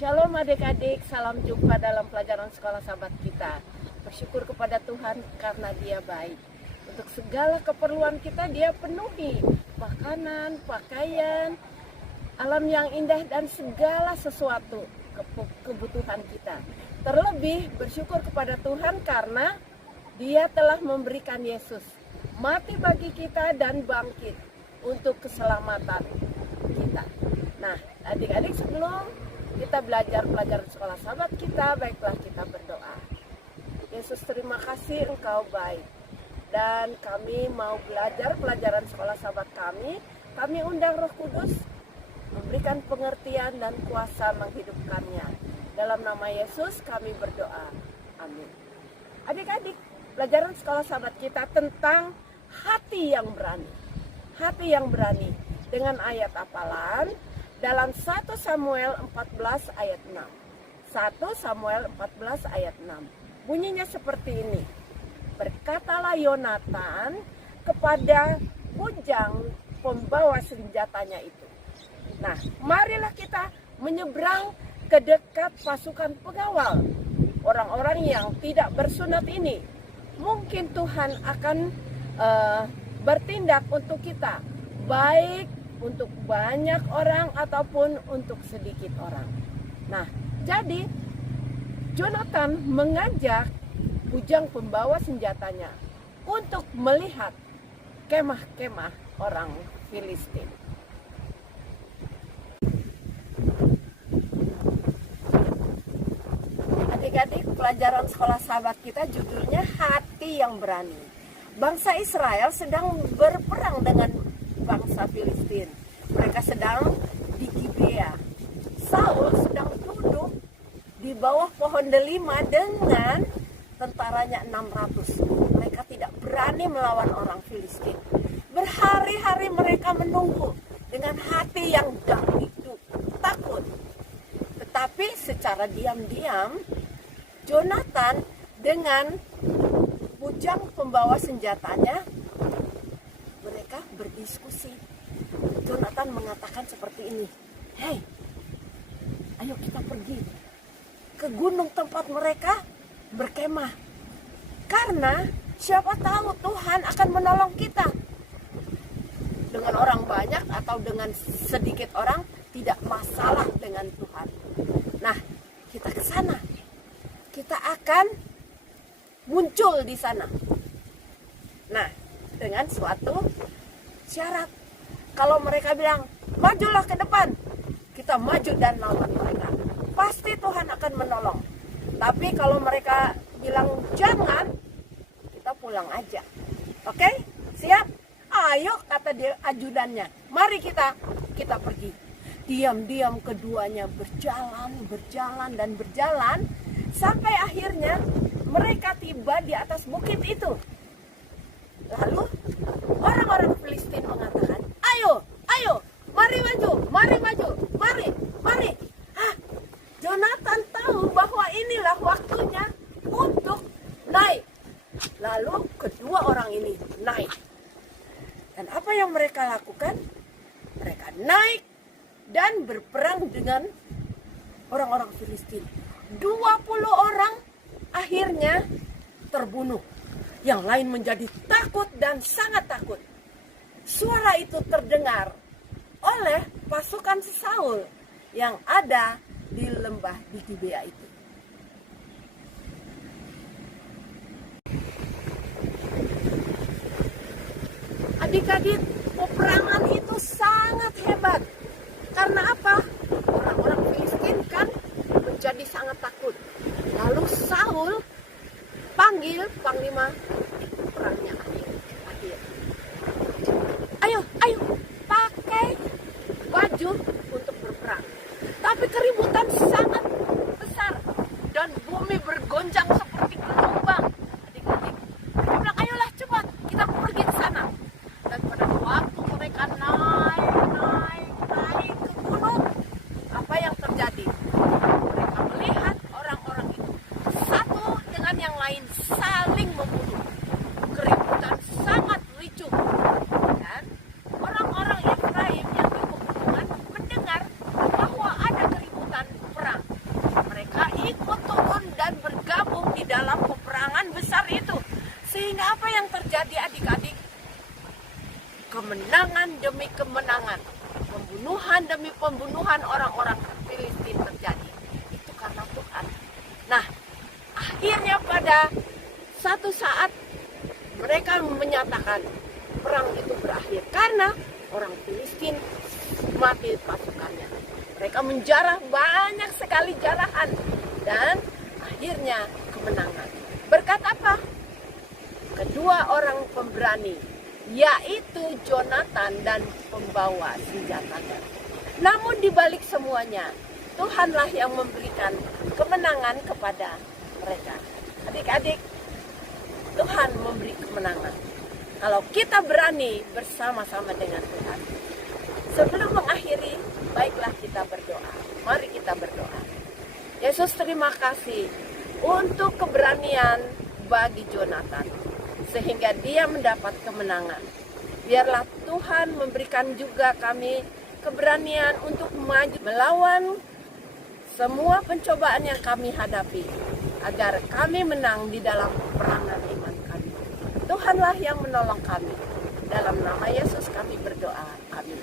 Shalom adik-adik, salam jumpa dalam pelajaran sekolah sahabat kita. Bersyukur kepada Tuhan karena Dia baik. Untuk segala keperluan kita Dia penuhi. Makanan, pakaian, alam yang indah dan segala sesuatu kebutuhan kita. Terlebih bersyukur kepada Tuhan karena Dia telah memberikan Yesus mati bagi kita dan bangkit untuk keselamatan kita. Nah, adik-adik, sebelum kita belajar pelajaran sekolah sahabat kita, baiklah kita berdoa. Yesus, terima kasih Engkau baik. Dan kami mau belajar pelajaran sekolah sahabat kami. Kami undang Roh Kudus memberikan pengertian dan kuasa menghidupkannya. Dalam nama Yesus kami berdoa. Amin. Adik-adik, pelajaran sekolah sahabat kita tentang hati yang berani. Hati yang berani dengan ayat hafalan dalam 1 Samuel 14 ayat 6. 1 Samuel 14 ayat 6. Bunyinya seperti ini. Berkatalah Yonatan kepada bujang pembawa senjatanya itu. Nah, marilah kita menyeberang ke dekat pasukan pengawal orang-orang yang tidak bersunat ini. Mungkin Tuhan akan bertindak untuk kita, baik untuk banyak orang ataupun untuk sedikit orang. Nah, jadi Yonatan mengajak bujang pembawa senjatanya untuk melihat kemah-kemah orang Filistin. Adik-adik, pelajaran sekolah sahabat kita judulnya Hati yang Berani. Bangsa Israel sedang berperang dengan bangsa Filistin. Mereka sedang di Gibea. Saul sedang duduk di bawah pohon delima dengan tentaranya 600. Mereka tidak berani melawan orang Filistin. Berhari-hari mereka menunggu dengan hati yang begitu takut. Tetapi secara diam-diam Yonatan dengan bujang pembawa senjatanya mereka berdiskusi. Yonatan mengatakan seperti ini, "Hei, ayo kita pergi ke gunung tempat mereka berkemah. Karena siapa tahu Tuhan akan menolong kita. Dengan orang banyak atau dengan sedikit orang tidak masalah dengan Tuhan. Nah, kita ke sana. Kita akan muncul di sana. Nah, dengan suatu syarat. Kalau mereka bilang, majulah ke depan, kita maju dan lawan mereka. Pasti Tuhan akan menolong. Tapi kalau mereka bilang jangan, kita pulang aja. Oke? Siap? Ayo, kata dia ajudannya. Mari kita pergi. Diam-diam keduanya berjalan dan berjalan. Sampai akhirnya mereka tiba di atas bukit itu. Lalu orang-orang Filistin mengatakan, ayo, mari maju. Yonatan tahu bahwa inilah waktunya untuk naik. Lalu kedua orang ini naik. Dan apa yang mereka lakukan? Mereka naik dan berperang dengan orang-orang Filistin. 20 orang akhirnya terbunuh. Yang lain menjadi takut dan sangat takut. Suara itu terdengar oleh pasukan Saul yang ada di lembah di Gibea itu. Adik-adik, peperangan itu sangat hebat. Karena apa? Orang-orang Filistin kan menjadi sangat takut. Lalu Saul panggil panglima perangnya akhir. Ayo, pakai baju untuk berperang. Tapi keributan sangat besar dan bumi bergoncang seperti gelombang. Adik-adik, dia bilang, ayolah cepat kita pergi ke sana. Dan pada waktu mereka naik ke gunung, apa yang terjadi? Mereka melihat orang-orang itu satu dengan yang lain saling membunuh. Keributan sangat ricuh. Dan orang-orang Efraim yang di pegunungan mendengar bahwa ada keributan perang. kemenangan demi kemenangan, pembunuhan demi pembunuhan orang-orang Filistin terjadi. Itu karena Tuhan. Nah, akhirnya pada satu saat mereka menyatakan perang itu berakhir karena orang Filistin mati pasukannya. Mereka menjarah banyak sekali jarahan dan akhirnya kemenangan. Berkat apa? Kedua orang pemberani, yaitu Jonatan dan pembawa senjatanya. Namun di balik semuanya, Tuhanlah yang memberikan kemenangan kepada mereka. Adik-adik, Tuhan memberi kemenangan kalau kita berani bersama-sama dengan Tuhan. Sebelum mengakhiri, baiklah kita berdoa. Mari kita berdoa. Yesus, terima kasih untuk keberanian bagi Jonatan, sehingga dia mendapat kemenangan. Biarlah Tuhan memberikan juga kami keberanian untuk maju melawan semua pencobaan yang kami hadapi, agar kami menang di dalam peperangan iman kami. Tuhanlah yang menolong kami. Dalam nama Yesus kami berdoa. Amin.